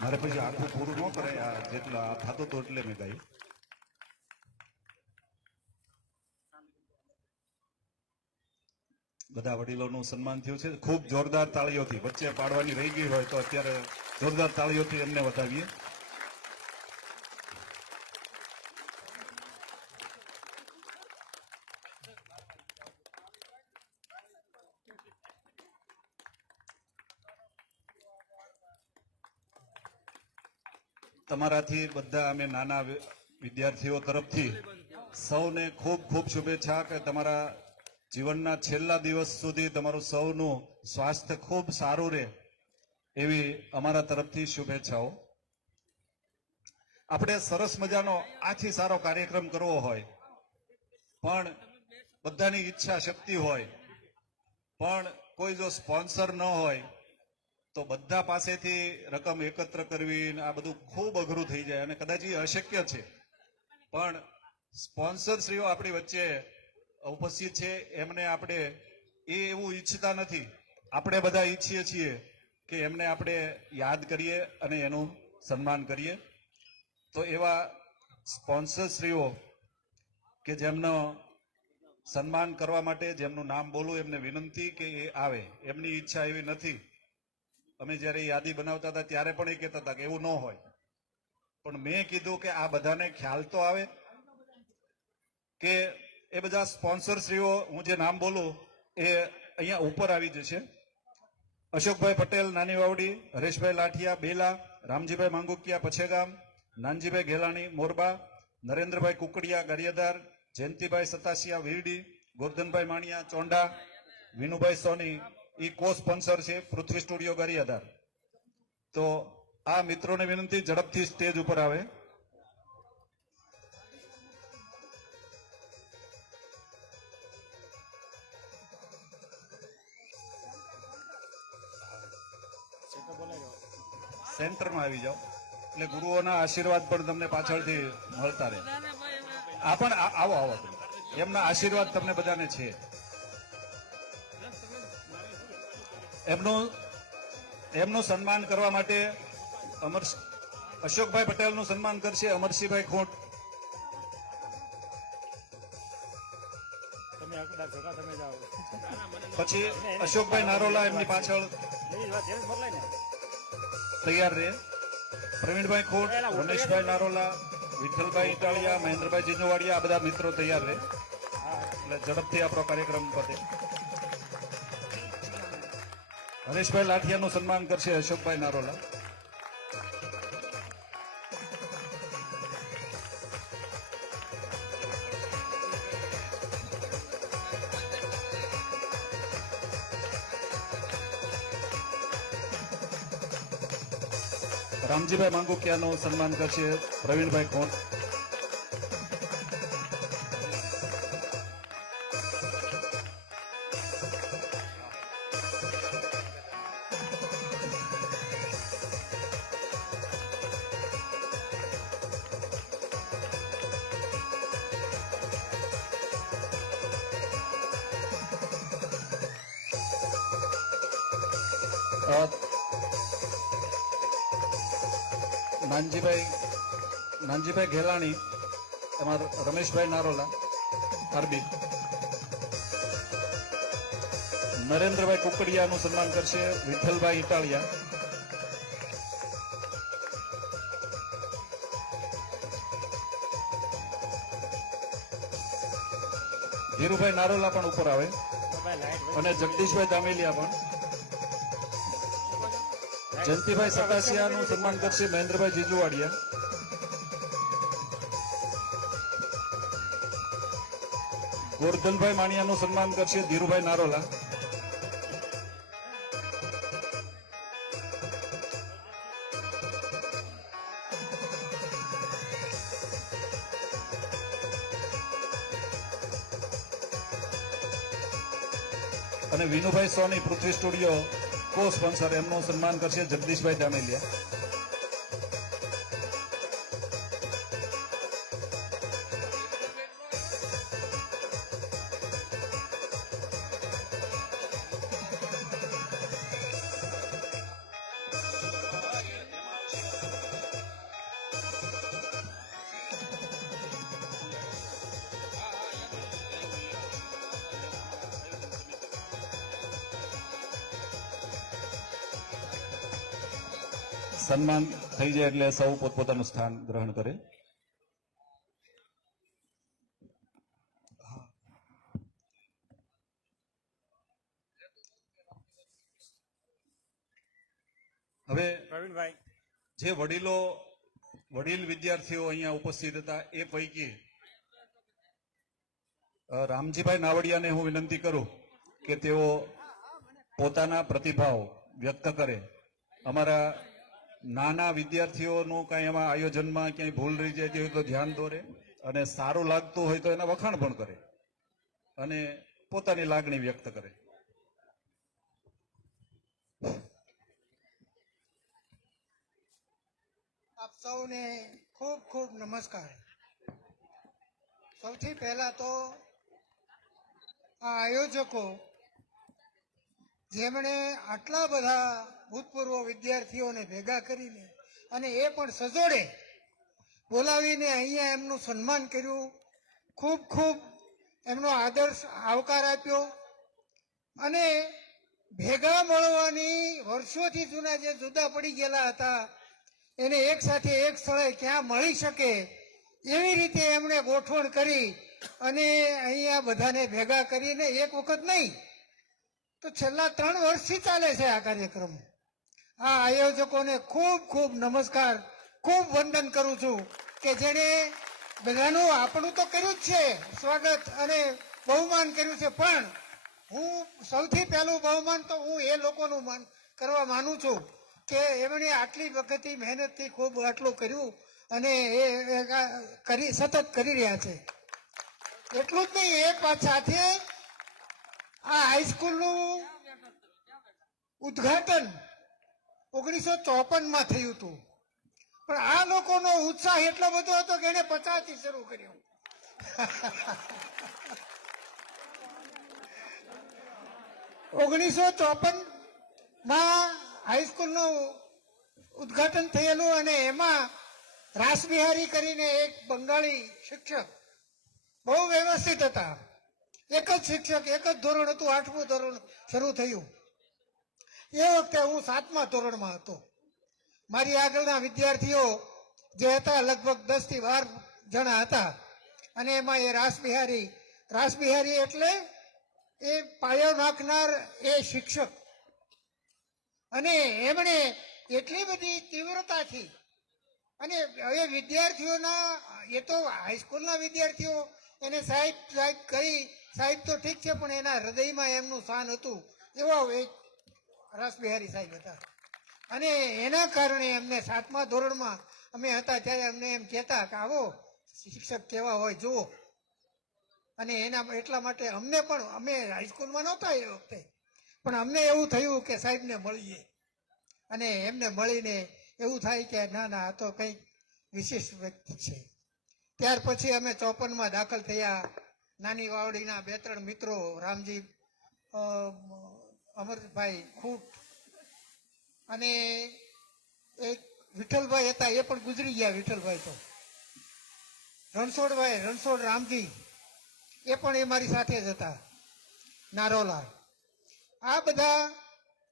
મારે પછી આખું પૂરું ન કરાય, આ જેટલા આ થતું હતું એટલે મેં ગાયું. બધા વડીલોનું સન્માન થયું છે. ખૂબ જોરદાર તાળીઓથી, વચ્ચે પાડવાની રહી ગઈ હોય તો અત્યારે જોરદાર તાળીઓથી એમને વધાવીએ. તમારાથી બધા અમે નાના વિદ્યાર્થીઓ તરફથી સૌને ખૂબ ખૂબ શુભેચ્છા કે તમારા જીવનના છેલ્લા દિવસ સુધી તમારું સૌનું સ્વાસ્થ્ય ખૂબ સારું રહે એવી અમારા તરફથી શુભેચ્છાઓ. આપણે સરસ મજાનો આથી સારો કાર્યક્રમ કરવો હોય પણ બધાની ઈચ્છા શક્તિ હોય પણ કોઈ જો સ્પોન્સર ન હોય તો બધા પાસેથી રકમ એકત્ર કરવી આ બધું ખૂબ અઘરું થઈ જાય અને કદાચ એ અશક્ય છે. પણ સ્પોન્સરશ્રીઓ આપણી વચ્ચે ઉપસ્થિત છે, એમને આપણે એ એવું ઈચ્છતા નથી. આપણે બધા ઈચ્છીએ છીએ કે એમને આપણે યાદ કરીએ અને એનું સન્માન કરીએ. તો એવા સ્પોન્સરશ્રીઓ કે જેમનો સન્માન કરવા માટે જેમનું નામ બોલું એમને વિનંતી કે એ આવે. એમની ઈચ્છા એવી નથી. અમે જ્યારે યાદી બનાવતા હતા ત્યારે પણ એ કહેતા હતા કે એવું ન હોય, પણ મેં કીધું કે આ બધાને ખ્યાલ તો આવે કે એ બધા સ્પોન્સરશ્રીઓ હું જે નામ બોલું એ અહીંયા ઉપર આવી જશે. અશોકભાઈ પટેલ નાની વાવડી, હરેશભાઈ લાઠિયા બેલા, રામજીભાઈ માંગુકિયા પછેગામ, નાનજીભાઈ ઘેલાણી મોરબા, નરેન્દ્રભાઈ કુકડિયા ગારિયાધાર, જયંતિભાઈ સતાસિયા વીરડી, ગોરધનભાઈ માણિયા ચોંડા, વિનુભાઈ સોની એ કો સ્પોન્સર છે પૃથ્વી સ્ટુડિયો ગારિયાધાર. તો આ મિત્રોને વિનંતી ઝડપથી સ્ટેજ ઉપર આવે. સેન્ટરમાં આવી જાઓ એટલે ગુરુઓના આશીર્વાદ પણ તમને પાછળથી મળતા રહે. આ પણ આવો આવો, એમના આશીર્વાદ તમને બધાને છે. એમનું સન્માન કરવા માટે અશોકભાઈ પટેલનું સન્માન કરશે અમરસિંહભાઈ ખોટ. પછી અશોકભાઈ નારોલા એમની પાછળ તૈયાર રહે. પ્રવીણભાઈ ખોટ, રમેશભાઈ નારોલા, વિઠ્ઠલભાઈ ઇટાળિયા, મહેન્દ્રભાઈ જીજુવાડિયા, આ બધા મિત્રો તૈયાર રહે એટલે ઝડપથી આપણો કાર્યક્રમ પતે. હરેશભાઈ લાઠિયાનું સન્માન કરશે અશોકભાઈ નારોલા. રામજીભાઈ માંગુકિયાનું સન્માન કરશે પ્રવીણભાઈ ખોટ. નાનજીભાઈ ઘેલાણી, એમાં રમેશભાઈ નારોલા અરબી. નરેન્દ્રભાઈ કુકડિયાનું સન્માન કરશે વિઠ્ઠલભાઈ ઇટાળિયા. ધીરુભાઈ નારોલા પણ ઉપર આવે અને જગદીશભાઈ દામેલિયા પણ. જયંતિભાઈ સતાસિયાનું સન્માન કરશે મહેન્દ્રભાઈ જીજુવાડિયા. ગોરધનભાઈ માણિયાનું સન્માન કરશે ધીરુભાઈ નારોલા. અને વિનુભાઈ સોની પૃથ્વી સ્ટુડિયો કો સ્પોન્સર એમનું સન્માન કરશે જગદીશભાઈ દામેલિયા. સન્માન થઈ જાય એટલે સૌ પોતપોતાનું સ્થાન ગ્રહણ કરે. હવે પ્રવીણભાઈ, જે વડીલ વિદ્યાર્થીઓ અહીંયા ઉપસ્થિત હતા એ પૈકી રામજીભાઈ નાવડિયાને હું વિનંતી કરું કે તેઓ પોતાના પ્રતિભાવ વ્યક્ત કરે. અમારા નાના વિદ્યાર્થીઓનું કાંઈ એમાં આયોજનમાં ક્યાંય ભૂલ રહી જાય હોય તો ધ્યાન દોરે, અને સારું લાગતું હોય તો એના વખાણ પણ કરે અને પોતાની લાગણી વ્યક્ત કરે. આપ સૌને ખૂબ ખૂબ નમસ્કાર. સૌથી પહેલા તો આ આયોજકો જેમણે આટલા બધા ભૂતપૂર્વ વિદ્યાર્થીઓને ભેગા કરીને અને એ પણ સજોડે બોલાવીને અહીંયા એમનું સન્માન કર્યું, ખૂબ ખૂબ એમનો આદર્શ આવકાર આપ્યો. અને ભેગા મળવાની વર્ષોથી જૂના જે જુદા પડી ગયેલા હતા એને એક સાથે એક સ્થળે ક્યાં મળી શકે એવી રીતે એમણે ગોઠવણ કરી અને અહીંયા બધાને ભેગા કરીને એક વખત નહીં તો છેલ્લા 3 વર્ષથી ચાલે છે આ કાર્યક્રમ. આ આયોજકોને ખૂબ ખૂબ નમસ્કાર, ખૂબ વંદન કરું છું કે જેણે બધાનું આપણું તો કર્યું જ છે સ્વાગત અને બહુમાન કર્યું છે, પણ હું સૌથી પહેલું બહુમાન તો હું એ લોકોનું કરવા માનું છું કે એમણે આટલી વખતથી મહેનતથી ખૂબ આટલું કર્યું અને એ સતત કરી રહ્યા છે. એટલું જ નહીં, એ સાથે આ હાઈસ્કૂલનું ઉદ્ઘાટન 1954માં થયું હતું, પણ આ લોકોનો ઉત્સાહ એટલો બધો હતો કે એને 50 થી શરૂ કર્યું. 1954માં હાઈસ્કૂલનું ઉદ્ઘાટન થયેલું અને એમાં રાસબિહારી કરીને એક બંગાળી શિક્ષક બહુ વ્યવસ્થિત હતા. એક જ શિક્ષક, એક જ ધોરણ હતું, 8મું ધોરણ શરૂ થયું. એ વખતે હું 7મા ધોરણમાં હતો. મારી આગળના વિદ્યાર્થીઓ જે હતા લગભગ 10 થી 12 જણા હતા અને એમાં એ રાસબિહારી એટલે એ પાયો નાખનાર એ શિક્ષક. અને એમણે એટલી બધી તીવ્રતાથી અને એ વિદ્યાર્થીઓના, એ તો હાઈસ્કૂલના વિદ્યાર્થીઓ એને સાહેબ સાહેબ કરી, સાહેબ તો ઠીક છે પણ એના હૃદયમાં એમનું સ્થાન હતું. એવા એક રાસબિહારી સાહેબ હતા અને એના કારણે અમને 7મા ધોરણમાં અમે હતા ત્યારે અમને એમ કહેતા કે આવો શિક્ષક કેવા હોય જુઓ. અને એના એટલા માટે અમને પણ, અમે હાઈસ્કૂલમાં નહોતા એ વખતે, પણ અમને એવું થયું કે સાહેબને મળીએ અને એમને મળીને એવું થાય કે ના ના આ તો કંઈક વિશેષ વ્યક્તિ છે. ત્યાર પછી અમે 54માં દાખલ થયા. નાની વાવડીના 2-3 મિત્રો, રામજી, અમરભાઈ ખૂટ અને એક વિઠ્ઠલભાઈ હતા, એ પણ ગુજરી ગયા. વિઠ્ઠલભાઈ તો રણછોડ રામજી એ પણ એ મારી સાથે જ હતા, નારોલા. આ બધા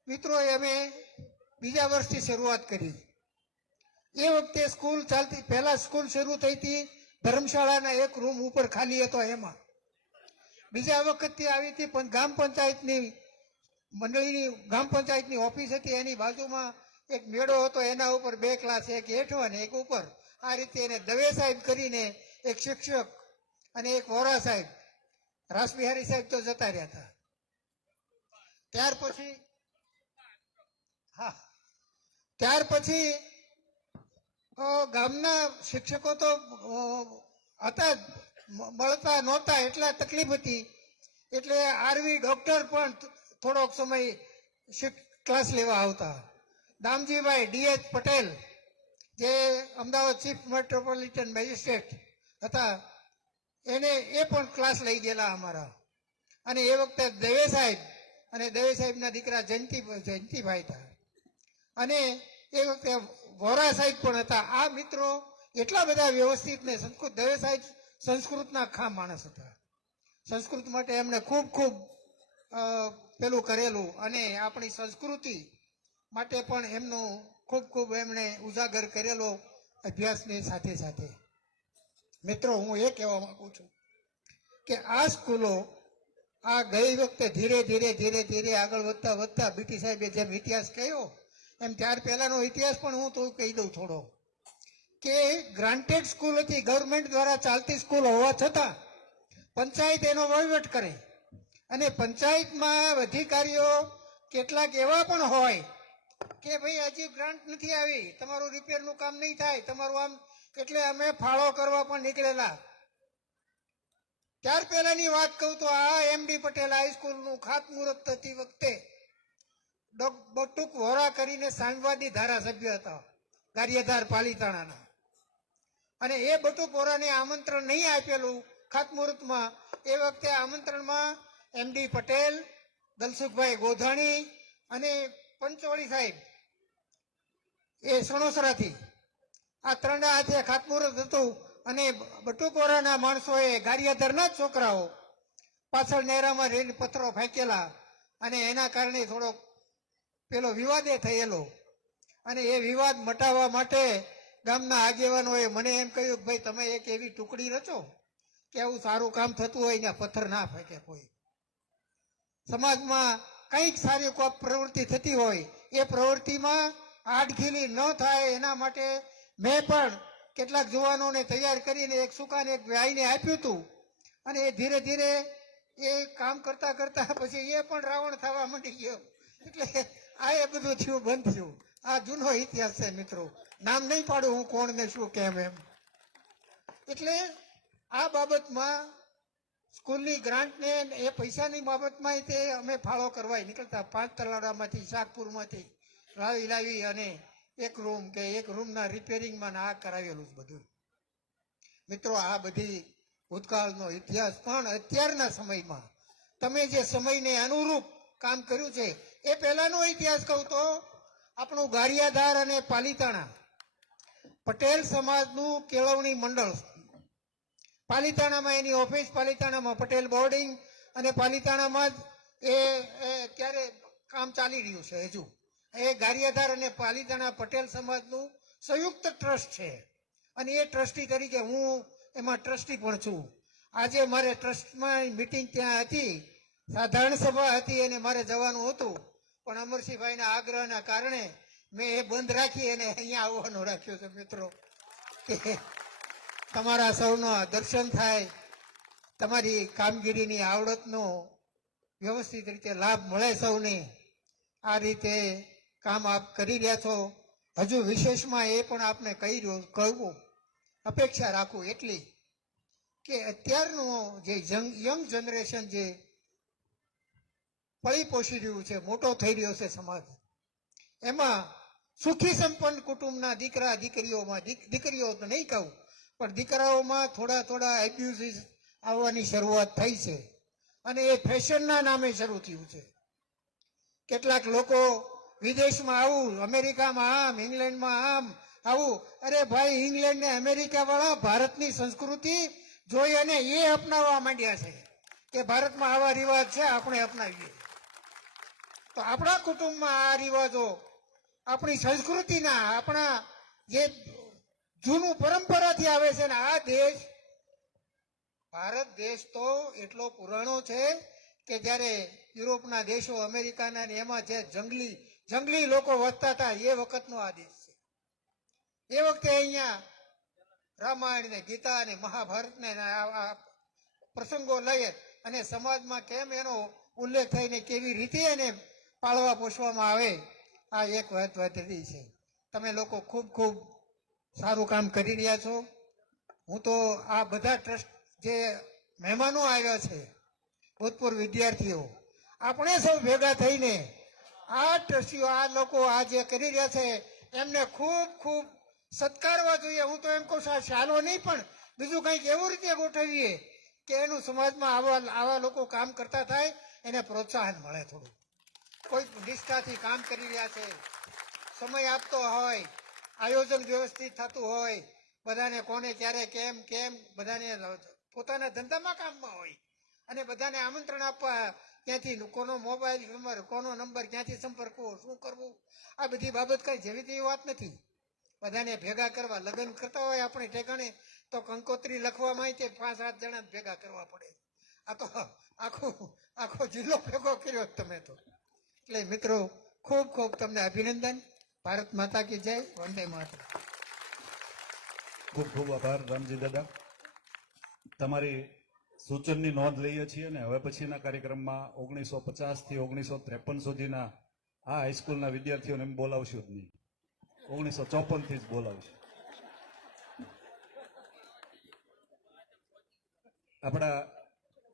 મિત્રોએ અમે બીજા વર્ષથી શરૂઆત કરી. એ વખતે સ્કૂલ ચાલતી, પહેલા સ્કૂલ શરૂ થઈ હતી ધર્મશાળાના એક રૂમ ઉપર ખાલી હતો એમાં. બીજા વખતથી આવી હતી પણ ગ્રામ પંચાયતની મંડળીની, ગ્રામ પંચાયતની ઓફિસ હતી એની બાજુમાં એક મેળો હતો, એના ઉપર 2 ક્લાસ, એક હેઠવા ને એક ઉપર. આ રીતે એને દવે સાહેબ કરીને એક શિક્ષક અને એક વોરા સાહેબ, રાસબિહારી સાહેબ તો જતા રહ્યા હતા. ત્યાર પછી ગામના શિક્ષકો તો હતા જ, મળતા નહોતા, એટલા તકલીફ હતી. એટલે આરવી ડોક્ટર પણ થોડોક સમય ક્લાસ લેવા આવતા. દામજીભાઈ DH પટેલ જે અમદાવાદ ચીફ મેટ્રોપોલિટન મેજિસ્ટ્રેટ હતા, એ પણ ક્લાસ લઈ ગયેલા અમારા. અને એ વખતે દવે સાહેબ અને દવે સાહેબના દીકરા જયંતિભાઈ હતા અને એ વખતે વોરા સાહેબ પણ હતા. આ મિત્રો એટલા બધા વ્યવસ્થિત ને સંસ્કૃત, દવે સાહેબ સંસ્કૃતના ખાસ માણસ હતા. સંસ્કૃત માટે એમણે ખૂબ ખૂબ પેલું કરેલું અને આપણી સંસ્કૃતિ માટે પણ એમનું ખૂબ ખૂબ એમણે ઉજાગર કરેલો અભ્યાસની સાથે સાથે. મિત્રો, હું એ કહેવા માંગુ છું કે આ સ્કૂલો આ ગઈ વખતે ધીરે ધીરે ધીરે ધીરે આગળ વધતા વધતા બીટી સાહેબે જેમ ઇતિહાસ કહ્યો એમ ત્યાર પહેલાનો ઇતિહાસ પણ હું તો કહી દઉં થોડો, કે ગ્રાન્ટેડ સ્કૂલ હતી, ગવર્મેન્ટ દ્વારા ચાલતી સ્કૂલ હોવા છતાં પંચાયત એનો વહીવટ કરે અને પંચાયતમાં અધિકારીઓ કેટલાક એવા પણ હોય કે ભાઈ હજી ગ્રાન્ટ નથી આવી, તમારું રિપેરનું કામ નહીં થાય, તમારું આમ, એટલે અમે ફાળો કરવા પણ નીકળેલા. ત્યાર પહેલાની વાત કહું તો આ એમડી પટેલ હાઈસ્કૂલનું ખાતમુહૂર્ત થતી વખતે બટુક વોરા કરીને સામ્યવાદી ધારાસભ્ય હતા ગારિયાધાર પાલીતાણાના, અને એ બટુક વોરાને આમંત્રણ નહીં આપેલું ખાતમુહૂર્તમાં. એ વખતે આમંત્રણમાં એમડી પટેલ, દલસુખભાઈ ગોધાણી અને પંચોળી સાહેબ એ સણોસરાથી, આ ત્રણ હાથે ખાતમુહૂર્ત હતું. અને બટુકોરાના માણસોએ ગારિયાધારના જ છોકરાઓ પાછળ નેરામાં રેલ પથ્થરો ફેંકેલા અને એના કારણે થોડો પેલો વિવાદે થયેલો. અને એ વિવાદ મટાવવા માટે ગામના આગેવાનોએ મને એમ કહ્યું કે ભાઈ તમે એક એવી ટુકડી રચો કે આવું સારું કામ થતું હોય ને પથ્થર ના ફેંકે, કોઈ સમાજમાં કંઈક સારી કોઈ પ્રવૃત્તિ થતી હોય એ પ્રવૃત્તિમાં આડખીલી ન થાય એના માટે મેં પણ કેટલાક જુવાનોને તૈયાર કરીને એક સુકાન એક ભાઈને આપ્યું હતું. અને એ ધીરે ધીરે એ કામ કરતા કરતા પછી એ પણ રાવણ થવા માંડી ગયો. એટલે આ એ બધું થયું, બંધ થયું. આ જૂનો ઇતિહાસ છે મિત્રો, નામ નહીં પાડું હું કોણ ને શું કેમ એમ. એટલે આ બાબતમાં સ્કૂલની ગ્રાન્ટને એ પૈસાની બાબતમાં તે અમે ફાળો કરવા નીકળતા. 5 તલાવડામાંથી, શાકપુરમાંથી લાવી અને એક રૂમ કે એક રૂમના રિપેરિંગમાં આ કરાવેલું બધું. મિત્રો, આ બધી ભૂતકાળનો ઇતિહાસ, પણ અત્યારના સમયમાં તમે જે સમયને અનુરૂપ કામ કર્યું છે એ પહેલાનો ઇતિહાસ કહું તો આપણું ગારિયાધાર અને પાલીતાણા પટેલ સમાજનું કેળવણી મંડળ, પાલીતાણામાં એની ઓફિસ, પાલીતાણામાં પટેલ બોર્ડિંગ અને પાલીતાણામાં જ એ અત્યારે કામ ચાલી રહ્યું છે હજુ. એ ગારિયાધાર અને પાલીતાણા પટેલ સમાજનું સંયુક્ત ટ્રસ્ટ છે અને એ ટ્રસ્ટી તરીકે હું એમાં ટ્રસ્ટી પણ છું. આજે મારે ટ્રસ્ટમાં મિટિંગ ત્યાં હતી, સાધારણ સભા હતી અને મારે જવાનું હતું, પણ અમરસિંહભાઈના આગ્રહના કારણે મેં એ બંધ રાખી અને અહીંયા આવવાનું રાખ્યું છે. મિત્રો, તમારા સૌના દર્શન થાય, તમારી કામગીરીની આવડતનો વ્યવસ્થિત રીતે લાભ મળે સૌને. આ રીતે કામ આપ કરી રહ્યા છો. હજુ વિશેષમાં એ પણ આપને કહું અપેક્ષા રાખું એટલી કે અત્યારનું જે યંગ જનરેશન જે પળી પોષી રહ્યું છે, મોટો થઈ રહ્યો છે સમાજ, એમાં સુખી સંપન્ન કુટુંબના દીકરા દીકરીઓમાં, દીકરીઓ તો નહીં કહું પણ દીકરાઓમાં થોડા થોડા એબ્યુઝિસ આવવાની શરૂઆત થઈ છે અને એ ફેશનના નામે શરૂ થયું છે. કેટલાક લોકો વિદેશમાં આવું, અમેરિકામાં આમ, ઇંગ્લેન્ડમાં આમ આવું. અરે ભાઈ, ઇંગ્લેન્ડ ને અમેરિકા વાળા ભારતની સંસ્કૃતિ જોઈ અને એ અપનાવવા માંડ્યા છે કે ભારતમાં આવા રિવાજ છે, આપણે અપનાવીએ. તો આપણા કુટુંબમાં આ રિવાજો આપણી સંસ્કૃતિના, આપણા જે જૂનું પરંપરાથી આવે છે ને આ દેશ, ભારત દેશ તો એટલો પુરાણો છે કે જ્યારે યુરોપના દેશો, અમેરિકાના ને એમાં જે જંગલી લોકો વસતા હતા એ વખતનો આ દેશ છે. એ વખતે અહીંયા રામાયણ ને ગીતા ને મહાભારત ને આ પ્રસંગો લઈ અને સમાજમાં કેમ એનો ઉલ્લેખ થઈને કેવી રીતે એને પાળવા પોષવામાં આવે, આ એક વાત વધતી છે. તમે લોકો ખૂબ ખૂબ સારું કામ કરી રહ્યા છો. હું તો આ બધા ટ્રસ્ટ જે મહેમાનો આવ્યા છે, ભૂતપૂર્વ વિદ્યાર્થીઓ, આપણે સૌ ભેગા થઈને આ ટ્રસ્ટીઓ, આ લોકો આ જે કરી રહ્યા છે એમને ખૂબ ખૂબ સત્કારવા જોઈએ. હું તો એમ કહું છું, શાલો નહીં પણ બીજું કંઈક એવું રીતે ગોઠવીએ કે એનું સમાજમાં આવા લોકો કામ કરતા થાય, એને પ્રોત્સાહન મળે. થોડું કોઈ નિષ્ઠાથી કામ કરી રહ્યા છે, સમય આપતો હોય, આયોજન વ્યવસ્થિત થતું હોય, બધાને કોને ક્યારે કેમ કેમ બધાને પોતાના ધંધામાં કામમાં હોય અને બધાને આમંત્રણ આપવા ક્યાંથી કોનો મોબાઈલ નંબર, કોનો નંબર ક્યાંથી સંપર્કવો, શું કરવું, આ બધી બાબત કઈ જેવી તેવી વાત નથી. બધાને ભેગા કરવા, લગ્ન કરતા હોય આપણે ઠેકાણે તો કંકોત્રી લખવામાં તે 5-7 જણા ભેગા કરવા પડે. આ તો આખો જિલ્લો ભેગો કર્યો તમે તો. એટલે મિત્રો ખૂબ ખૂબ તમને અભિનંદન. ભારત માતા કી જય. વંદે માતરમ. ખૂબ ખૂબ આભાર રામજી દાદા. તમારી સૂચનની નોંધ લઈએ છીએ ને હવે પછીના કાર્યક્રમમાં 1950 થી 1953 સુધીના આ હાઈસ્કૂલના વિદ્યાર્થીઓને એમ બોલાવશું જ નહીં. 1954 થી જ બોલાવશું. આપણા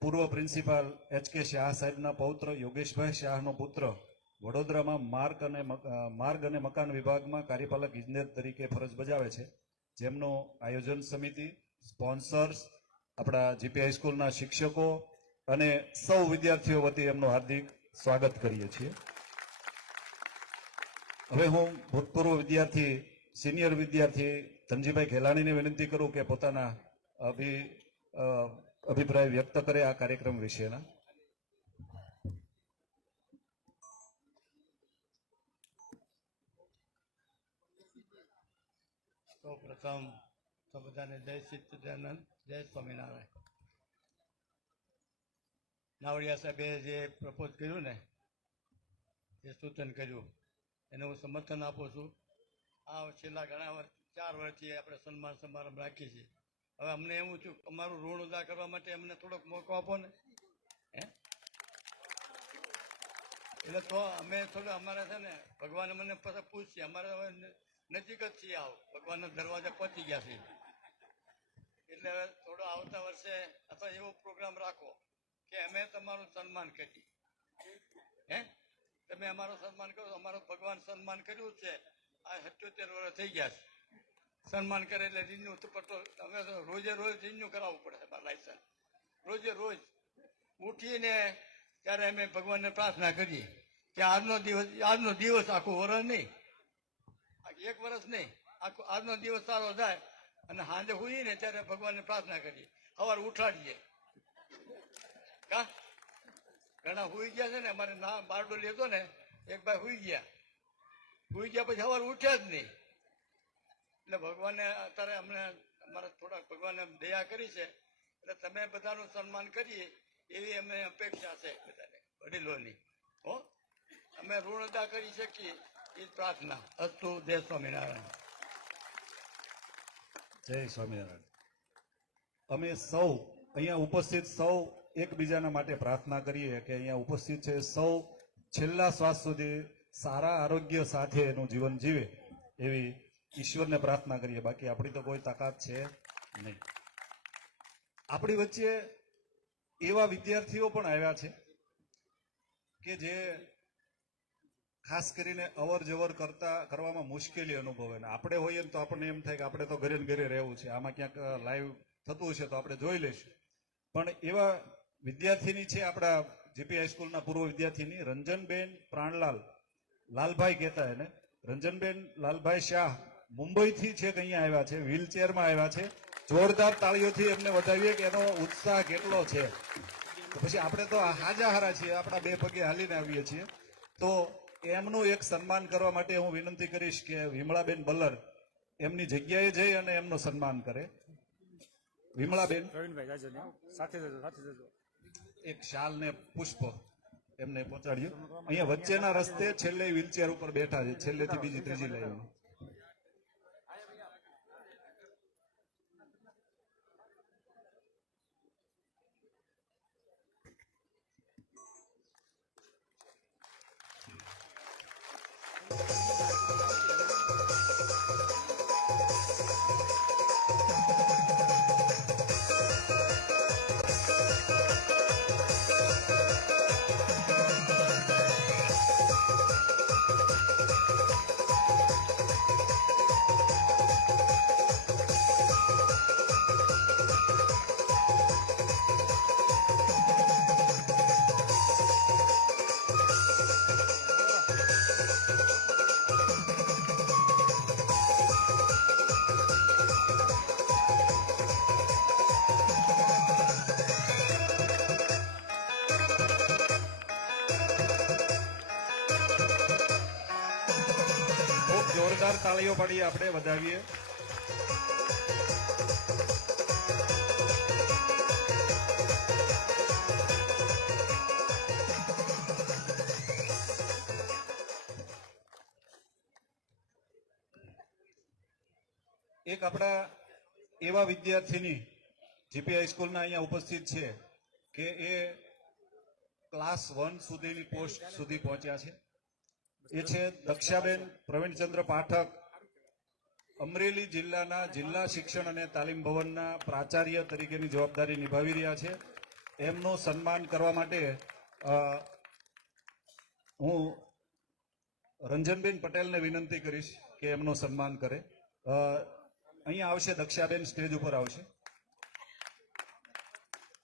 પૂર્વ પ્રિન્સિપાલ HK શાહ સાહેબના પૌત્ર યોગેશભાઈ શાહનો પુત્ર વડોદરામાં માર્ગ અને મકાન વિભાગમાં કાર્યપાલક ઇજનેર તરીકે ફરજ બજાવે છે, જેમનો આયોજન સમિતિ, સ્પોન્સર્સ, આપણા જીપી હાઈસ્કૂલના શિક્ષકો અને સૌ વિદ્યાર્થીઓ વતી એમનું હાર્દિક સ્વાગત કરીએ છીએ. હવે હું ભૂતપૂર્વ વિદ્યાર્થી, સિનિયર વિદ્યાર્થી ધનજીભાઈ ઘેલાણીને વિનંતી કરું કે પોતાના અભિપ્રાય વ્યક્ત કરે આ કાર્યક્રમ વિશેના. સૌ પ્રથમ તો બધાને જય સચ્ચિદાનંદ, જય સ્વામિનારાયણ. નાવડિયા સાહેબે જે પ્રપોઝ કર્યું ને, જે સૂચન કર્યું એને હું સમર્થન આપું છું. આ છેલ્લા ઘણા વર્ષ, 4 વર્ષથી આપણે સન્માન સમારંભ રાખીએ છીએ. હવે અમને એવું થયું અમારું ઋણ અદા કરવા માટે અમને થોડોક મોકો આપો ને. એટલે તો અમે થોડું અમારે છે ને ભગવાન મને પછી પૂછશે, અમારે હવે નજીક જ છીએ, આવો ભગવાનના દરવાજા પહોંચી ગયા છે. એટલે હવે થોડો આવતા વર્ષે અથવા એવો પ્રોગ્રામ રાખો કે અમે તમારું સન્માન કરીએ. તમે અમારું સન્માન કરો. અમારું ભગવાન સન્માન કર્યું છે. આ 77 વર્ષ થઈ ગયા છે. સન્માન કરે એટલે રિન્યુ પર તો અમે તો રોજે રોજ રિન્યુ કરાવવું પડે અમારું લાયસન્સ. રોજે રોજ ઉઠીને ત્યારે અમે ભગવાનને પ્રાર્થના કરીએ કે આજનો દિવસ આખું વર્ષ નહીં, 1 વર્ષ નહીં, આજનો દિવસ સારો જાય. અને સાંજે હોઈએ ને ત્યારે ભગવાનને પ્રાર્થના કરીએ, સવારે ઉઠાડીએ. કા ઘણા હુઈ ગયા છે ને, અમારે ના બારડો લેતો ને એક ભાઈ હુઈ ગયા પછી સવારે ઉઠ્યા જ નહીં. એટલે ભગવાને અત્યારે અમને અમારા થોડાક ભગવાને દયા કરી છે, એટલે તમે બધાનું સન્માન કરીએ એવી અમે અપેક્ષા છે બધાને વડીલોની. હો, અમે ઋણ અદા કરી શકીએ એ પ્રાર્થના. અસ્તુ. જય સ્વામિનારાયણ. જય સ્વામિનારાયણ. અમે સૌ અહીંયા ઉપસ્થિત સૌ એકબીજાના માટે પ્રાર્થના કરીએ કે અહીંયા ઉપસ્થિત છે સૌ છેલ્લા શ્વાસ સુધી સારા આરોગ્ય સાથે એનું જીવન જીવે એવી ઈશ્વરને પ્રાર્થના કરીએ. બાકી આપણી તો કોઈ તાકાત છે નહીં. આપણી વચ્ચે એવા વિદ્યાર્થીઓ પણ આવ્યા છે કે જે ખાસ કરીને અવર જવર કરવામાં મુશ્કેલી અનુભવે. ને આપણે હોઈએ ને તો આપણને એમ થાય કે આપણે તો ઘરે ને ઘરે રહેવું છે, આમાં ક્યાંક લાઈવ થતું હશે તો આપણે જોઈ લઈશું. પણ એવા વિદ્યાર્થીની છે આપણા જીપી હાઈસ્કૂલના પૂર્વ વિદ્યાર્થીની રંજનબેન પ્રાણલાલ લાલભાઈ કહેતા એને, રંજનબેન લાલભાઈ શાહ મુંબઈથી છેક અહીંયા આવ્યા છે, વ્હીલચેરમાં આવ્યા છે. જોરદાર તાળીઓથી એમને વધાવીએ કે એનો ઉત્સાહ કેટલો છે. તો પછી આપણે તો હાજાહારા છીએ, આપણા 2 પગે હાલીને આવીએ છીએ. તો એમનું એક સન્માન કરવા માટે હું વિનંતી કરીશ કે વિમળાબેન બલ્લર એમની જગ્યાએ જઈ અને એમનું સન્માન કરે. વિમળાબેન એક શાલ ને પુષ્પ એમને પહોંચાડ્યું. અહીંયા વચ્ચેના રસ્તે છેલ્લે વ્હીલચેર ઉપર બેઠા છે, છેલ્લેથી બીજી ત્રીજી લાઈન. જોરદાર તાળીઓ પાડી આપણે વધાવીએ. એક આપણા એવા વિદ્યાર્થીની જીપી હાઈસ્કૂલના અહીંયા ઉપસ્થિત છે કે એ ક્લાસ 1 સુધીની પોસ્ટ સુધી પહોંચ્યા છે. એ છે દક્ષાબેન પ્રવીણચંદ્ર પાઠક. અમરેલી જિલ્લાના જિલ્લા શિક્ષણ અને તાલીમ ભવનના પ્રાચાર્ય તરીકેની જવાબદારી નિભાવી રહ્યા છે. એમનું સન્માન કરવા માટે હું રંજનબેન પટેલને વિનંતી કરીશ કે એમનું સન્માન કરે. અહીંયા આવશે, દક્ષાબેન સ્ટેજ ઉપર આવશે.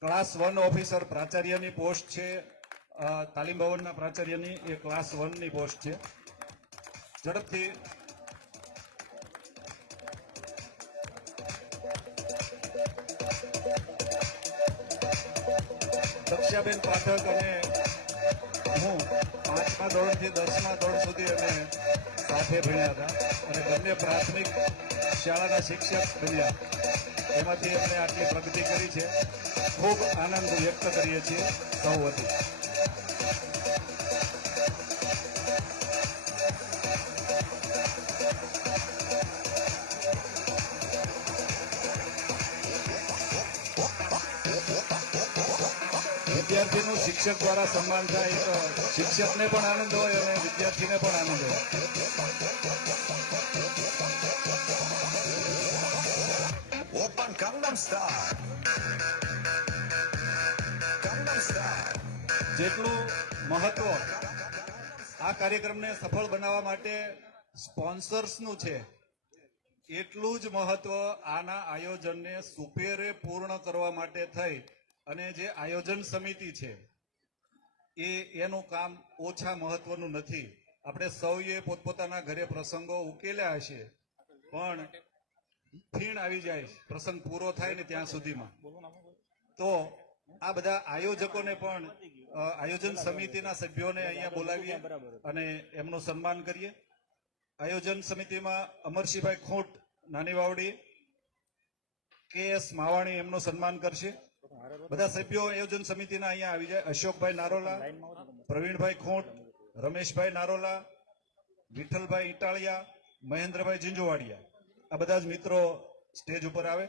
ક્લાસ 1 ઓફિસર પ્રાચાર્યની પોસ્ટ છે, તાલીમ ભવનના પ્રાચાર્યની એ ક્લાસ 1 ની પોસ્ટ છે. ઝડપથી દક્ષાબેન પાઠક અને હું 5મા ધોરણથી 10મા ધોરણ સુધી અમે સાથે ભણ્યા હતા અને બંને પ્રાથમિક શાળાના શિક્ષક બન્યા. એમાંથી એમણે આટલી પ્રગતિ કરી છે. ખૂબ આનંદ વ્યક્ત કરીએ છીએ સૌ વતી. વિદ્યાર્થીનું શિક્ષક દ્વારા સન્માન થાય તો શિક્ષકને પણ આનંદ હોય અને વિદ્યાર્થીને પણ આનંદ હોય. Open Gangnam Style. Gangnam Style. જેટલું મહત્વ આ કાર્યક્રમને સફળ બનાવવા માટે સ્પોન્સર્સનું છે, એટલું જ મહત્વ આના આયોજનને સુપેરે પૂર્ણ કરવા માટે થઈ અને જે આયોજન સમિતિ છે એનું કામ ઓછા મહત્વનું નથી. આપણે સૌએ પોતપોતાના ઘરે પ્રસંગો ઉકેલ્યા હશે, પણ ફીણ આવી જાય પ્રસંગ પૂરો થાય ને ત્યાં સુધીમાં. તો આ બધા આયોજકોને પણ આયોજન સમિતિના સભ્યોને અહીંયા બોલાવીએ અને એમનું સન્માન કરીએ. આયોજન સમિતિમાં અમરસિંહભાઈ ખોટ નાની વાવડી, KS માવાણી એમનું સન્માન કરશે. બધા સભ્યો આયોજન સમિતિના અહીંયા આવી જાય. અશોકભાઈ નારોલા, પ્રવીણભાઈ ખોટ, રમેશભાઈ નારોલા, વિઠ્ઠલભાઈ ઇટાળિયા, મહેન્દ્રભાઈ ઝીંઝુવાડિયા, આ બધા જ મિત્રો સ્ટેજ ઉપર આવે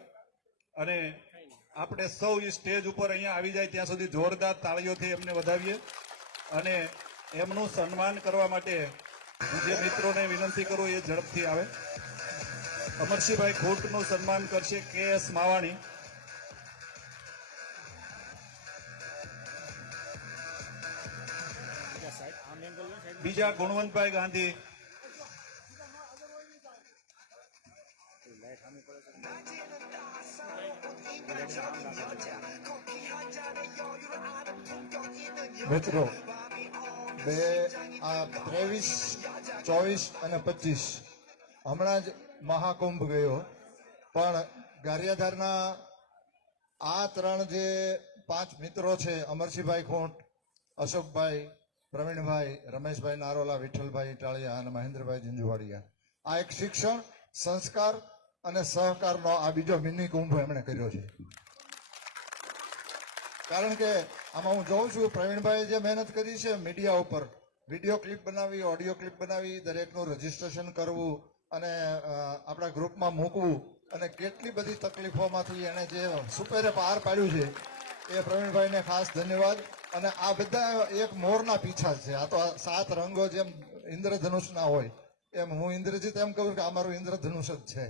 અને આપણે સૌ એ સ્ટેજ ઉપર અહીંયા આવી જાય ત્યાં સુધી જોરદાર તાળીઓથી એમને વધાવીએ. અને એમનું સન્માન કરવા માટે હું જે મિત્રોને વિનંતી કરું એ ઝડપથી આવે. અમરસિંહભાઈ ખોટનું સન્માન કરશે KS માવાણી. બીજા ગુણવંતભાઈ ગાંધી, મિત્રો 23, 24 અને 25 હમણાં જ મહાકુંભ ગયો, પણ ગારિયાધારના આ 3 જે 5 મિત્રો છે, અમરસિંહભાઈ ખોટ, અશોકભાઈ, પ્રવીણભાઈ, રમેશભાઈ નારોલા, વિઠ્ઠલભાઈ ઇટાળિયા અને મહેન્દ્રભાઈ ઝીંઝુવાડિયા, આ એક શિક્ષણ, સંસ્કાર અને સહકારનો આ બીજો મિની કુંભ એમણે કર્યો છે. કારણ કે આમાં હું જોઉં છું પ્રવીણભાઈ જે મહેનત કરી છે મીડિયા ઉપર, વિડીયો ક્લિપ બનાવી, ઓડિયો ક્લિપ બનાવી, દરેકનું રજીસ્ટ્રેશન કરવું અને આપણા ગ્રુપમાં મૂકવું, અને કેટલી બધી તકલીફોમાંથી એણે જે સુપેરે પાર પાડ્યું છે એ પ્રવીણભાઈને ખાસ ધન્યવાદ. અને આ બધા એક મોરના પીછા છે. આ તો 7 રંગો જેમ ઇન્દ્રધનુષના હોય એમ હું ઇન્દ્રજીત એમ કહું કે અમારું ઇન્દ્રધનુષ જ છે.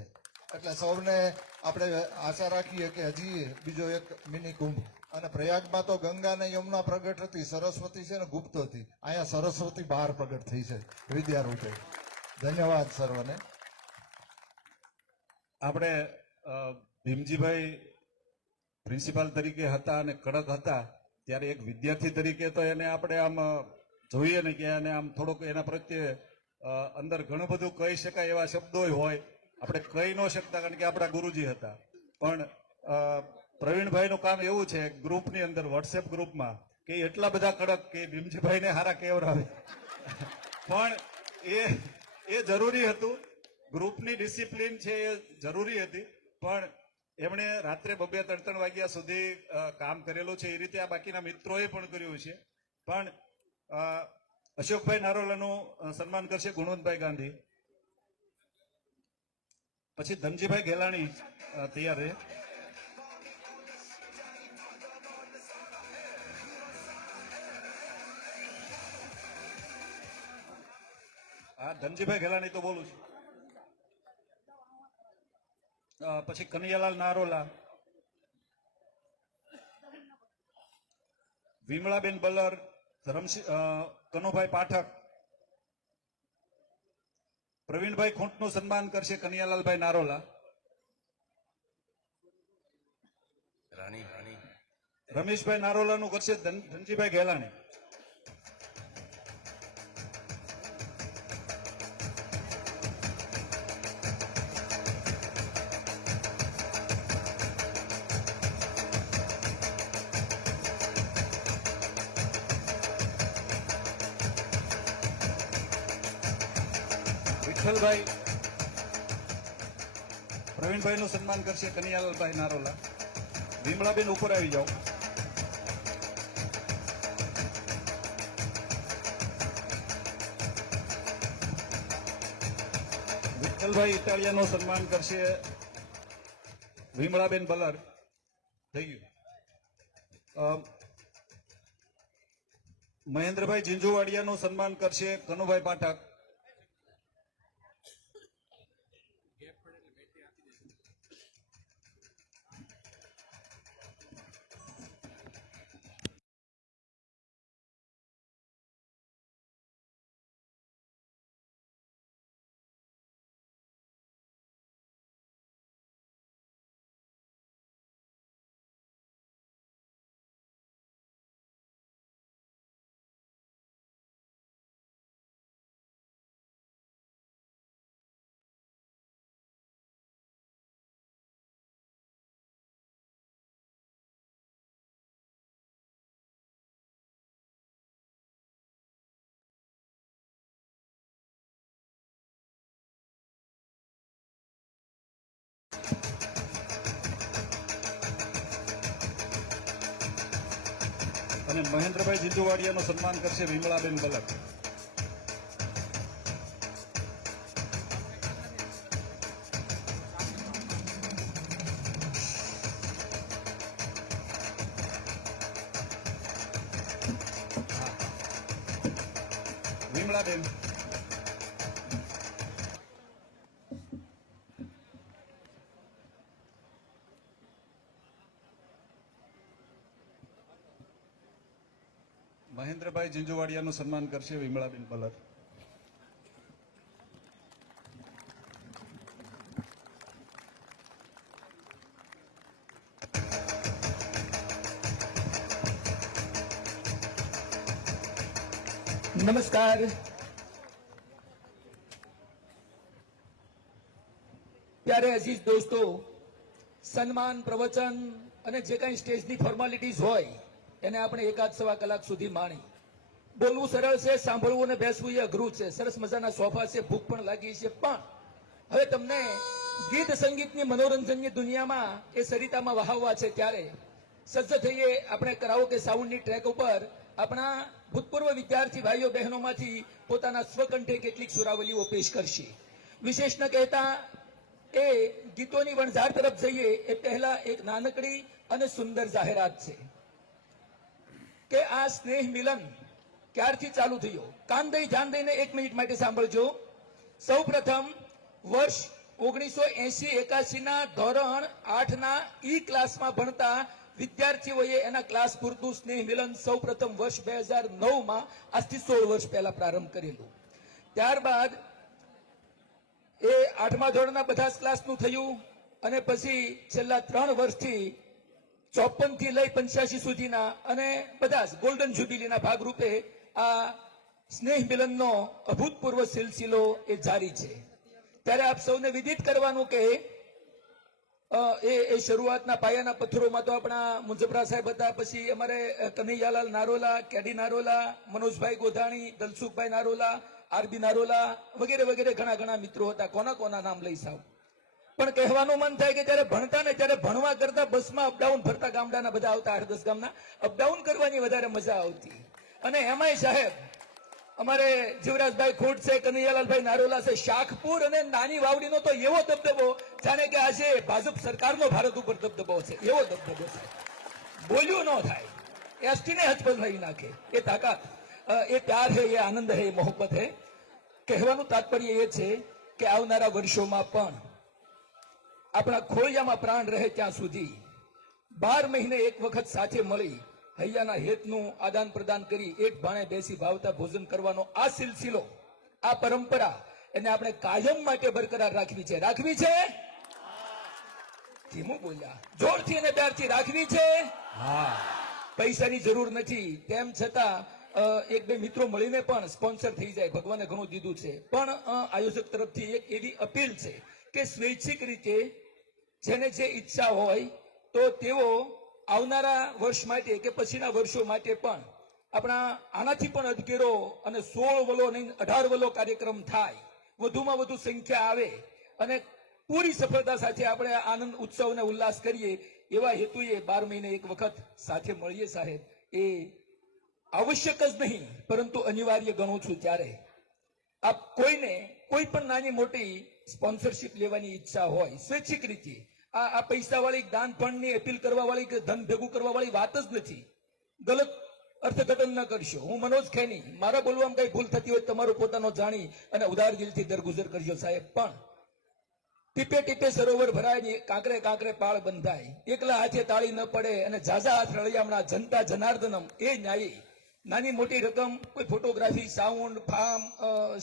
એટલે સૌને આપણે આશા રાખીએ કે હજી બીજો એક મિની કુંભ. અને પ્રયાગમાં તો ગંગા ને યમુના પ્રગટ હતી, સરસ્વતી છે ને ગુપ્ત હતી, અહીંયા સરસ્વતી બહાર પ્રગટ થઈ છે વિદ્યારૂપે. ધન્યવાદ સર્વને. આપણે ભીમજીભાઈ પ્રિન્સિપાલ તરીકે હતા અને કડક હતા, ત્યારે એક વિદ્યાર્થી તરીકે તો એને આપણે આમ જોઈએ ને કે એને આમ થોડોક એના પ્રત્યે અંદર ઘણું બધું કહી શકાય એવા શબ્દો હોય, આપણે કહી ન શકતા કારણ કે આપણા ગુરુજી હતા. પણ પ્રવીણભાઈનું કામ એવું છે ગ્રુપની અંદર, વોટ્સએપ ગ્રુપમાં, કે એટલા બધા કડક કે ભીમજીભાઈને હારા કેવરાવે. પણ એ જરૂરી હતું ગ્રુપની ડિસિપ્લિન છે એ જરૂરી હતી, પણ એમણે રાત્રે 2-3 વાગ્યા સુધી કામ કરેલું છે. એ રીતે આ બાકીના મિત્રોએ પણ કર્યું છે. પણ અશોકભાઈ નારોલાનું સન્માન કરશે ગુણવંતભાઈ ગાંધી, પછી ધનજીભાઈ ગેલાણી તૈયાર રહે. હા, ધનજીભાઈ ગેલાણી તો બોલું છું. પછી કનૈયાલાલ નારોલા, વિમળાબેન બલર, કનુભાઈ પાઠક, પ્રવીણભાઈ ખૂંટનું સન્માન કરશે કનૈયાલાલભાઈ નારોલા, રમેશભાઈ નારોલાનું કરશે ધનજીભાઈ ગેલાણી. વિઠ્ઠલભાઈ પ્રવીણભાઈ નું સન્માન કરશે કનૈયાલાલભાઈ નારોલા. વિમળાબેન ઉપર આવી જાઓ. વિઠ્ઠલભાઈ ઇટાલિયાનું સન્માન કરશે વિમળાબેન બલર. થઈ ગયું. મહેન્દ્રભાઈ ઝીંઝુવાડિયાનું સન્માન કરશે કનુભાઈ પાઠક. અને મહેન્દ્રભાઈ ઝીંઝુવાડિયાનું સન્માન કરશે વિમળાબેન બલર. વિમળાબેન મહેન્દ્રભાઈ ઝીંઝુવાડિયાનું સન્માન કરશે વિમળાબેન બલર. નમસ્કાર. प्यारे अजीज दोस्तों, સન્માન પ્રવચન અને જે કઈ સ્ટેજની ફોર્માલિટીઝ હોય એને આપણે 1-1.5 કલાક સુધી માણી. બોલવું સરળ છે, સાંભળવું અને બેસવું એ અઘરું છે. સરસ મજાના સોફા છે, ભૂખ પણ લાગી છે, પણ હવે તમને ગીત સંગીતની મનોરંજનની દુનિયામાં એ સરિતામાં વહાવવા છે ત્યારે સજ્જ થઈએ આપણે કરાઓકે સાઉન્ડની ટ્રેક ઉપર આપણા ભૂતપૂર્વ વિદ્યાર્થી ભાઈઓ બહેનોમાંથી પોતાના સ્વકંઠે કેટલીક સુરાવલીઓ પેશ કરશે. વિશેષ ન કહેતા એ ગીતોની વણઝાર તરફ જઈએ એ પહેલા એક નાનકડી અને સુંદર જાહેરાત છે કે આ સ્નેહ મિલન ક્યારથી ચાલુ થયો. કાન દઈ ધ્યાન દઈને 1 મિનિટ માટે સાંભળજો. સૌ પ્રથમ વર્ષ 1980-81 ના ધોરણ 8 ના ઈ ક્લાસમાં ભણતા વિદ્યાર્થીઓએ એના ક્લાસ પૂરતું સ્નેહ મિલન સૌ પ્રથમ વર્ષ 2009 માં આજથી 16 વર્ષ પહેલા પ્રારંભ કરેલું. ત્યારબાદ એ 8મા ધોરણના બધા જ ક્લાસનું થયું અને પછી છેલ્લા 3 વર્ષથી 54 થી લઈ 85 સુધીના અને બધા જ ગોલ્ડન જ્યુબિલીના ભાગરૂપે આ સ્નેહ મિલનનો અભૂતપૂર્વ સિલસિલો એ જારી છે. ત્યારે આપ સૌને વિદિત કરવાનું કે એ શરૂઆતના પાયાના પથ્થરોમાં તો આપણા મુંજપરા સાહેબ હતા, પછી અમારે કનૈયાલાલ નારોલા, કેડી નારોલા, મનોજભાઈ ગોધાણી, દલસુખભાઈ નારોલા આરબી નારોલા વગેરે વગેરે ઘણા મિત્રો હતા. કોના નામ લઈ સાવ, પણ કહેવાનું મન થાય કે જ્યારે ભણતા ને ત્યારે ભણવા કરતા બસમાં અપડાઉન ભરતા, ગામડાના બધા આવતા 8-10 ગામના અપડાઉન કરવાની વધારે મજા આવતી. અને એમાંય સાહેબ અમારે જીવરાજભાઈ ખોટ છે, કનૈયાલાલભાઈ નારોલા છે, શાખપુર અને નાની વાવડીનો તો એવો દબદબો જાણે કે આજે ભાજપ સરકારનો ભારત ઉપર દબદબો છે, એવો દબદબો છે. બોલ્યું ન થાય, એસટીને હચપચલાવી નાખે એ તાકાત, એ પ્યાર है, ये आनंद है, ये मोहब्बत है. કહેવાનું તાત્પર્ય એ છે કે આવનારા વર્ષોમાં પણ આપણા ખોળિયામાં પ્રાણ રહે ત્યાં સુધી 12 મહિને એક વખત સાથે મળી હૈયાના હેતનું આદાન પ્રદાન કરી એક ભાણે બેસી ભાવતા ભોજન કરવાનો આ સિલસિલો, આ પરંપરા એને આપણે કાયમ માટે બરકરાર રાખવી છે. ધીમું બોલ્યા, જોરથી અને પ્યારથી રાખવી છે. પૈસાની જરૂર નથી, તેમ છતાં એક બે મિત્રો મળીને પણ સ્પોન્સર થઈ જાય, ભગવાને ઘણું દીધું છે. પણ આયોજક તરફથી એક એવી અપીલ છે કે સ્વૈચ્છિક રીતે જેને જે ઈચ્છા હોય તો તેઓ આવનારા વર્ષ માટે કે પછીના વર્ષો માટે પણ આપણા આનાથી પણ અધકેરો અને 16 વલો નહીં 18 વલો કાર્યક્રમ થાય, વધુમાં વધુ સંખ્યા આવે અને પૂરી સફળતા સાથે આપણે આનંદ ઉત્સવ અને ઉલ્લાસ કરીએ, એવા હેતુએ 12 મહિને એક વખત સાથે મળીએ સાહેબ. એ આવશ્યક જ નહીં પરંતુ અનિવાર્ય ગણું છું. ત્યારે આપ કોઈને કોઈ પણ નાની મોટી સ્પોન્સરશિપ લેવાની ઈચ્છા હોય સ્વૈચ્છિક રીતે, આ પૈસા વાળી દાન ફંડની અપીલ કરવા વાળી કે ધન ભેગું કરવા વાળી વાત જ નથી. ગલત અર્થઘટન ન કરશો. હું મનોજ ખેની, મારા બોલવામાં કઈ ભૂલ થતી હોય તમારો પોતાનો જાણી અને ઉદાર દિલથી દરગુજર કરજો સાહેબ. પણ ટીપે ટીપે સરોવર ભરાય, કાંકરે કાંકરે પાળ બંધાય, એકલા હાથે તાળી ન પડે અને ઝાઝા હાથ રળિયામણા જનતા જનાર્દનમ એ ન્યાયી. નાની મોટી રકમ, કોઈ ફોટોગ્રાફી, સાઉન્ડ, ફાર્મ,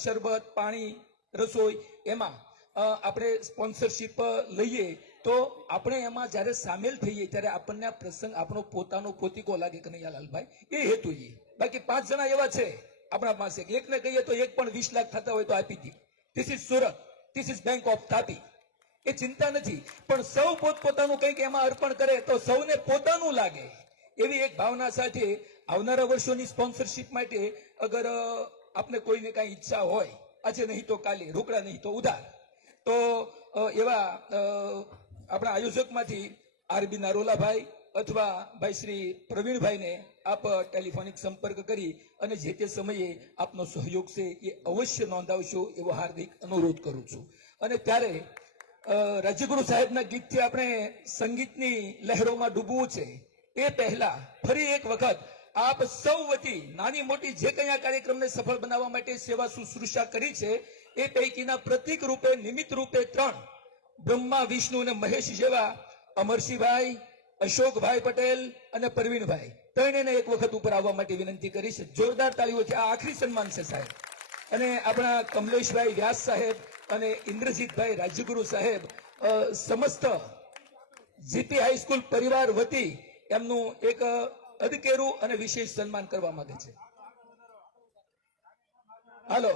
શરબત, પાણી, રસોઈ, એમાં આપણે સ્પોન્સરશિપ લઈએ તો આપણે એમાં જ્યારે સામેલ થઈએ ત્યારે આપણને આ પ્રસંગ આપણો પોતાનો પોતીકો લાગે. કનૈયાલાલભાઈ, એ હેતુ. બાકી 5 જણા એવા છે આપણા પાસે, એકને કહીએ તો એક પણ 20 લાખ થતા હોય તો આપી દે. This is Surat, this is bank of Tapi. એ ચિંતા નથી, પણ સૌ પોતપોતાનું કંઈક એમાં અર્પણ કરે તો સૌને પોતાનું લાગે, એવી એક ભાવના સાથે આવનારા વર્ષોની સ્પોન્સરશિપ માટે અગર આપને કોઈને કાંઈ ઈચ્છા હોય, આજે નહીં તો કાલે, રોકડા નહીં તો ઉધાર, તો એવા આપણા આયોજકમાંથી આરબી નારોલાભાઈ અથવા ભાઈ શ્રી પ્રવીણભાઈને આપ ટેલિફોનિક સંપર્ક કરી અને જે તે સમયે આપનો સહયોગ છે એ અવશ્ય નોંધાવશો એવો હાર્દિક અનુરોધ કરું છું. અને ત્યારે રાજ્યગુરુ સાહેબના ગીતથી આપણે સંગીતની લહેરોમાં ડૂબવું છે. એ પહેલા ફરી એક વખત આપ સૌ વતી નાની મોટી જે કંઈ આ કાર્યક્રમને સફળ બનાવવા માટે સેવા શુશ્રૂષા કરી છે એ પૈકીના પ્રતિક રૂપે, નિમિત્ત રૂપે 3 બ્રહ્મા, વિષ્ણુ અને મહેશ જેવા અમરસિંહભાઈ, અશોકભાઈ પટેલ અને પ્રવીણભાઈ, ત્રણેયને એક વખત ઉપર આવવા માટે વિનંતી કરી છે. જોરદાર તાળીઓથી આ આખરી સન્માન છે સાહેબ. અને આપણા કમલેશભાઈ વ્યાસ સાહેબ અને ઇન્દ્રજીતભાઈ રાજ્યગુરુ સાહેબ સમસ્ત જીપી હાઈસ્કૂલ પરિવાર વતી એમનું એક અદકેરું અને વિશેષ સન્માન કરવા માંગે છે. હાલો,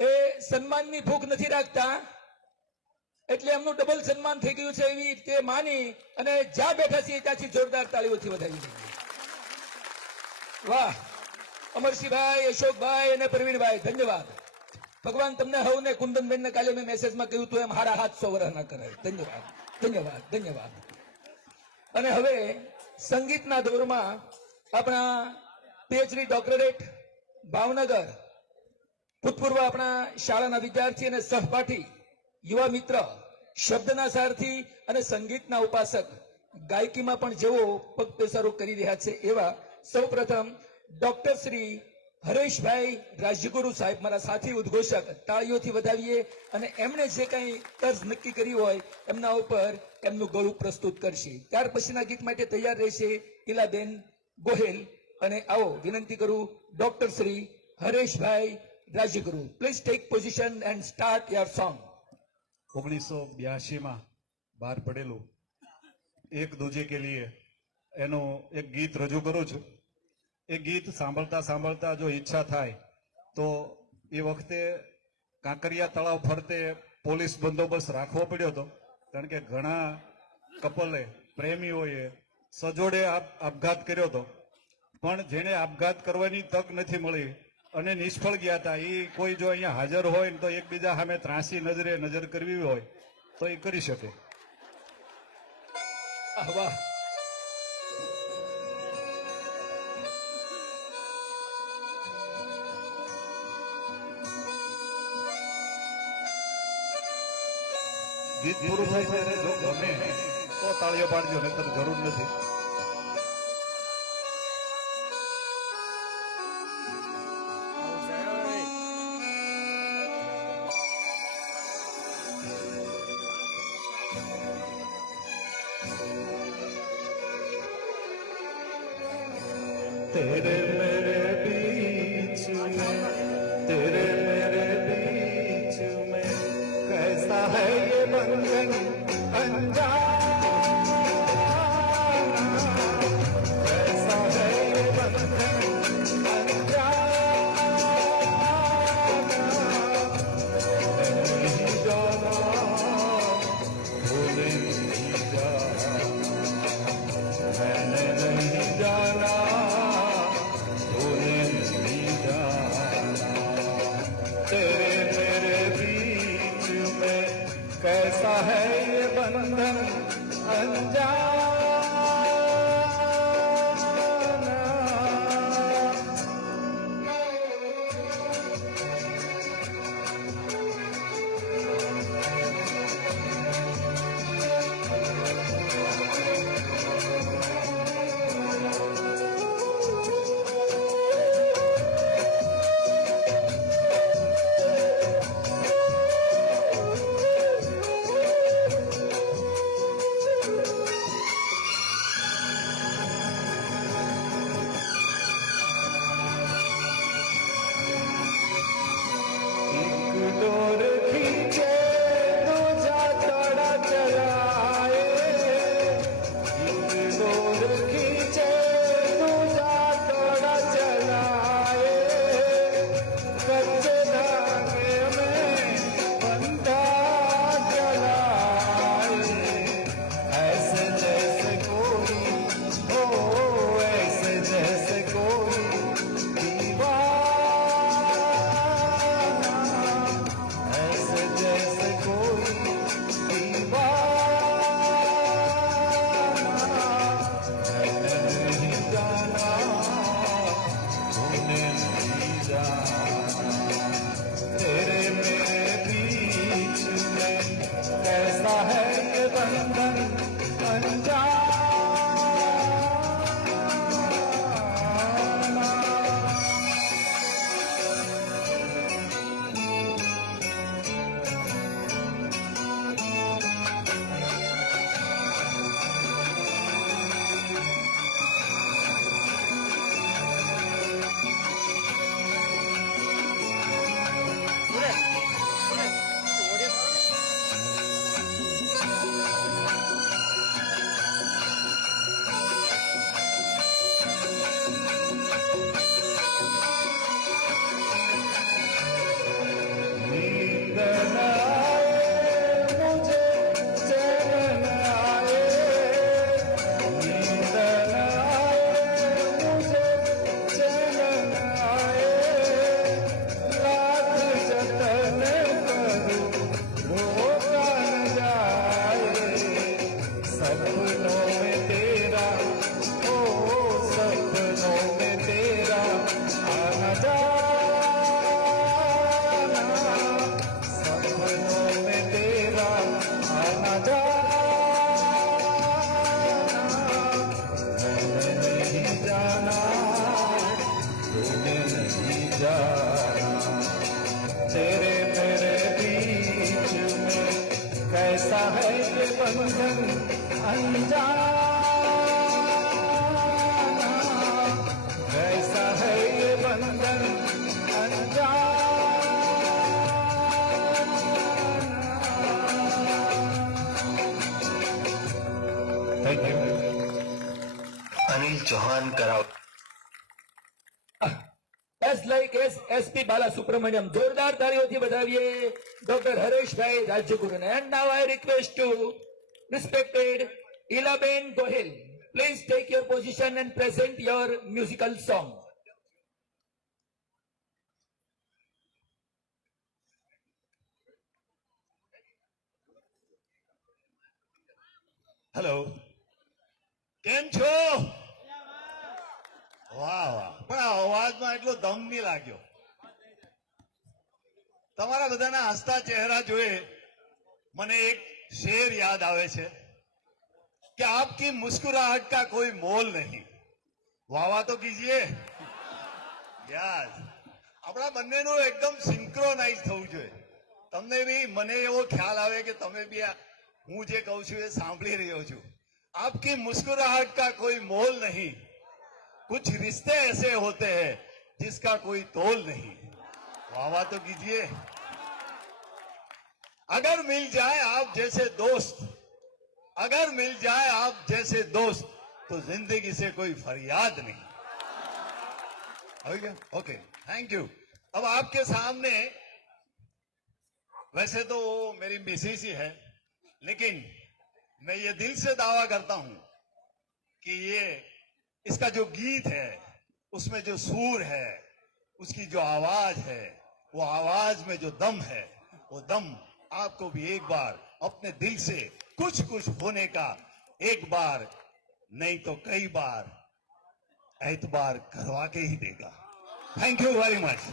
એ સન્માનની ભૂખ નથી રાખતા એટલે એમનું ડબલ સન્માન થઈ ગયું છે એવી રીતે માની અને જ્યાં બેઠા છીએ ત્યાંથી જોરદાર તાળીઓથી વધાવી દઈએ. વાહ, અમરસિંહભાઈ, અશોકભાઈ અને પ્રવીણભાઈ, ધન્યવાદ. ભગવાન તમને હવને કુંદનબેનને કાલે મેં મેસેજમાં કહ્યું હતું એમ હારા 700 વર્ષ ના કરાય. ધન્યવાદ, ધન્યવાદ, ધન્યવાદ. અને હવે સંગીતના દોરમાં આપણા પીએચડી ડોક્ટરેટ ભાવનગર, ભૂતપૂર્વ આપણા શાળાના વિદ્યાર્થી અને સહપાઠી, યુવા મિત્ર, શબ્દના સારથી અને સંગીતના ઉપાસક, ગાયકીમાં પણ જેઓ પગપેસારો કરી રહ્યા છે એવા સૌપ્રથમ ડોક્ટર શ્રી હરેશભાઈ રાજ્યગુરુ સાહેબ, મારા સાથી ઉદ્ઘોષક, તાળીઓથી વધાવીએ અને એમણે જે કંઈ તર્જ નક્કી કરી હોય એમના ઉપર એમનું ગળું પ્રસ્તુત કરશે. ત્યાર પછીના ગીત માટે તૈયાર રહેશે ઇલાબેન ગોહેલ. અને આવો વિનંતી કરું doctor Shri Hareshbhai Rajyaguru, please take position and start your song. 1982 બહાર પડેલું એક દૂજે કે લીએ એનું એક ગીત રજૂ કરું છું. એ ગીત સાંભળતા સાંભળતા જો ઈચ્છા થાય તો એ વખતે કાંકરિયા તળાવ ફરતે પોલીસ બંદોબસ્ત રાખવો પડ્યો હતો, કારણ કે ઘણા કપલે, પ્રેમીઓએ સજોડે આપઘાત કર્યો હતો. પણ જેને આપઘાત કરવાની તક નથી મળી અને નિષ્ફળ ગયા હતા એ કોઈ જો અહીંયા હાજર હોય ને તો એકબીજા સામે ત્રાસી નજરે નજર કરવી હોય તો એ કરી શકે. વાહ. ગીત પૂરું થાય છે અને જો ગમે તો તાળીઓ પાડજો, નહીતર જરૂર નથી. तेरे मेरे बीच में, तेरे मेरे बीच में कैसा है ये बंधन अनजाना, कैसा है ये बंधन अनजाना, नहीं जाना भूले नहीं जाना, मैंने नहीं जाना भूले नहीं जाना, तेरे मेरे बीच में कैसा है ये बंधन अनजाना. एक डोर खींचे दूजा तोड़ा चलाए, एक डोर खींचे दूजा तोड़ा चलाए, कच्चे धागे में बंधा चलाए, ऐसे जैसे कोई हो, ऐसे जैसे कोई ऐसे जैसे कोई दीवाना, मैंने नहीं जाना तूने नहीं जाना, तेरे मेरे बीच में कैसा है ये बंधन अनजाना. नींद न आए मुझे, चैन न आए, नींद न आए मुझे, चैन न आए, लाख जतन करूं रोका न जाए, सपनों में तेरा, ओ सपनों में तेरा आना जाना, सपनों में तेरा आना जाना, मैंने नहीं जाना तूने नहीं जाना, तेरे मेरे बीच में कैसा है ये बंधन अनजाना, कैसा है ये बंधन अनजाना. Thank you. अनिल चौहान कराओ. As like as SP Balasubrahmanyam. જોરદાર તાળીઓથી વધાવીએ ડોક્ટર હરેશભાઈ રાજ્યગુરુને. And now I request to respected Ilaben Gohil, please take your position and present your musical song. Hello, કેમ છો? વાહ વાહ, પણ આ અવાજમાં એટલો દમ નહીં લાગ્યો. તમારા બધાના હસતા ચહેરા જોઈ મને એક શેર યાદ આવે છે कि आपकी मुस्कुराहट का कोई मोल नहीं. वाह वाह तो कीजिए. યસ, આપણા બંનેનું એકદમ સિન્ક્રોનાઇઝ થવું જોઈએ. તમને બી મને એવો ખ્યાલ આવે કે તમે બી હું જે કહું છું એ સાંભળી રહ્યો છું. आपकी मुस्कुराहट का कोई मोल नहीं, कुछ रिश्ते ऐसे होते हैं जिसका कोई तोल नहीं. वाह वाह तो कीजिए. अगर मिल जाए आप जैसे दोस्त, अगर मिल जाए आप जैसे दोस्त तो जिंदगी से कोई फरियाद नहीं. हो गया? Okay, thank you. अब आपके सामने, वैसे तो वो मेरी मिसेस ही है, लेकिन मैं ये दिल से दावा करता हूं कि ये इसका जो गीत है उसमें जो सूर है, उसकी जो आवाज है, वो आवाज में जो दम है, वो दम आपको भी एक बार अपने दिल से कुछ कुछ होने का एक बार नहीं तो कई बार एतबार करवा के ही देगा. Thank you very much.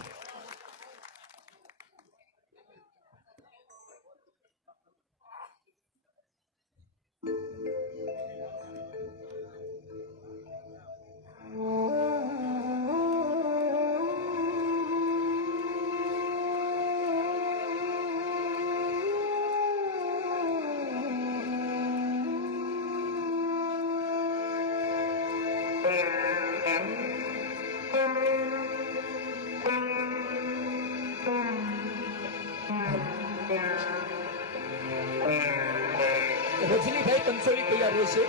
Rajnibhai Kansoli તૈયાર રહેશે.